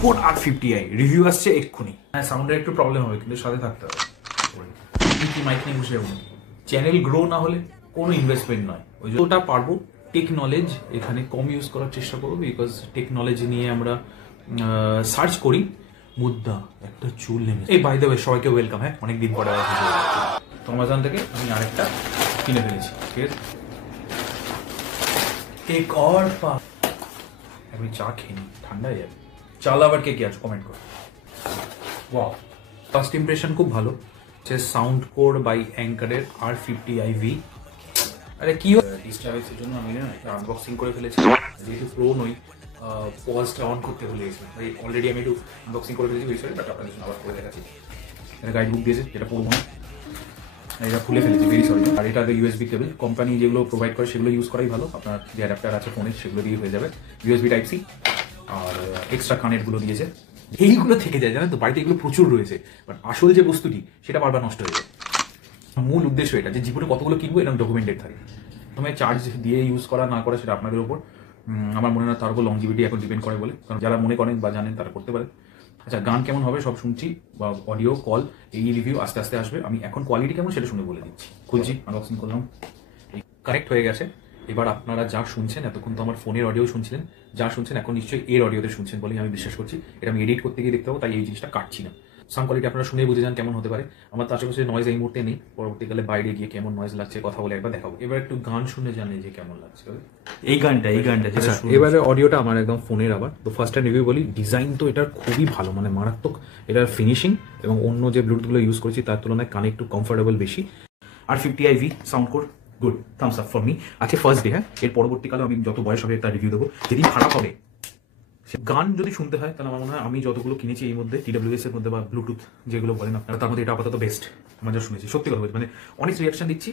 Soundcore R50i review আসছে এক্ষুনি। হ্যাঁ, সাউন্ডের একটু প্রবলেম হবে, কিন্তু সাথে থাকতে হবে। কি মাইক নিয়ে বসে যাবো, চ্যানেল গ্রো না হলে কোনো ইনভেস্টমেন্ট নয়। ওই ওটা পারবো। টেকনোলজ এখানে কম ইউজ করার চেষ্টা করবো, বিকজ টেকনোলজি নিয়ে আমরা সার্চ করি। মুদ্রা একটা চুল নেমে, এই বাই দ্য ওয়ে সবাইকে ওয়েলকাম। হ্যাঁ, অনেকদিন পরে তো অ্যামাজন থেকে আমি আরেকটা কিনে ফেলেছি। ঠিক আছে, এক और আমি চা খেয়ে নি, ঠান্ডা হয়ে যাবে। চাল আবার কে আছে কমেন্ট করো। ওয়াও, ফার্স্ট ইমপ্রেশন খুব ভালো। সাউন্ডকোর বাই অ্যাঙ্কারের R50iV। আরে কি ডিস্টার্বেন্সের জন্য আমি না আনবক্সিং করে ফেলেছি, যেহেতু প্রো নই। পজটা অন করতে ভুলে গেছি। অলরেডি আমি একটু আনবক্সিং করে ফেলেছি, বিষয়ে বাট আপনাদের জন্য আবার করে দেখাচ্ছি। এটা গাইড বুক দিয়েছে, যেটা পড়বো না, এটা খুলে ফেলেছি, ভেরি সরি। আর এটা ইউএসবি কেবল, কোম্পানি যেগুলো প্রোভাইড করে সেগুলো ইউজ করাই ভালো। আপনার যে অ্যাডাপ্টার আছে ফোনের সেগুলো দিয়ে হয়ে যাবে। ইউএসবি টাইপ সি আর এক্সট্রা কানেক্টগুলো দিয়েছে। এইগুলো থেকে যায়, জানেন তো, বাড়িতে এগুলো প্রচুর রয়েছে, বাট আসল যে বস্তুটি সেটা বারবার নষ্ট হয়ে যায়। মূল উদ্দেশ্য এটা যে জীবনে কতগুলো কিনবো এরকম ডকুমেন্টেড থাকে। প্রথমে চার্জ দিয়ে ইউজ করা না করা সেটা আপনাদের উপর। আমার মনে হয় তার উপর লংজিভিটি এখন ডিপেন্ড করে বলে, কারণ যারা মনে করেন বা জানেন তারা করতে পারে। আচ্ছা, গান কেমন হবে সব শুনছি, বা অডিও কল, এই রিভিউ আস্তে আস্তে আসবে। আমি এখন কোয়ালিটি কেমন সেটা শুনে বলে দিচ্ছি। খুলছি, আনবক্সিং করলাম, কারেক্ট হয়ে গেছে। এবার আপনারা যা শুনছেন, এতক্ষণ তো আমার ফোনের অডিও শুনছিলেন, যা শুনছেন এখন নিশ্চয়ই এর অডিওতে শুনছেন বলেই আমি বিশ্বাস করছি। এটা আমি এডিট করতে গিয়ে দেখতে পাবো, তাই এই জিনিসটা কাটছি না। সাউন্ড কোয়ালিটি আপনারা শুনে বুঝে যান কেমন হতে পারে। আমার তো আশেপাশে নয়েজ এই মুহূর্তে নেই, পরবর্তীকালে বাইরে গিয়ে কেমন নয়েজ লাগছে কথা বলে একবার দেখাবো। এবার একটু গান শুনে জানি যে কেমন লাগছে। এই গানটা এবারে অডিওটা আমার একদম ফোনের। আবার তো ফার্স্ট টাইম রিভিউ বলি, ডিজাইন তো এটার খুবই ভালো, মানে মারাত্মক। এটার ফিনিশিং এবং অন্য যে ব্লুটুথগুলো ইউজ করেছি তার তুলনায় কানে একটু কমফোর্টেবল বেশি। R50iV Soundcore good, thumbs up for me. আজকে ফার্স্ট ডে। হ্যাঁ, এর পরবর্তীকালে আমি যত বয়স হবে একটা রিভিউ দেবো। যেদিন খারাপ হবে, গান যদি শুনতে হয় তাহলে আমার মনে হয় আমি যতগুলো কিনেছি এই মধ্যে TWS এর মধ্যে বা ব্লুটুথ যেগুলো বলেন আপনারা, তার মধ্যে এটা আপাতত বেস্ট আমার যা শুনেছি। সত্যি কথা বলছি, মানে অনেক রিয়াকশন দিচ্ছি।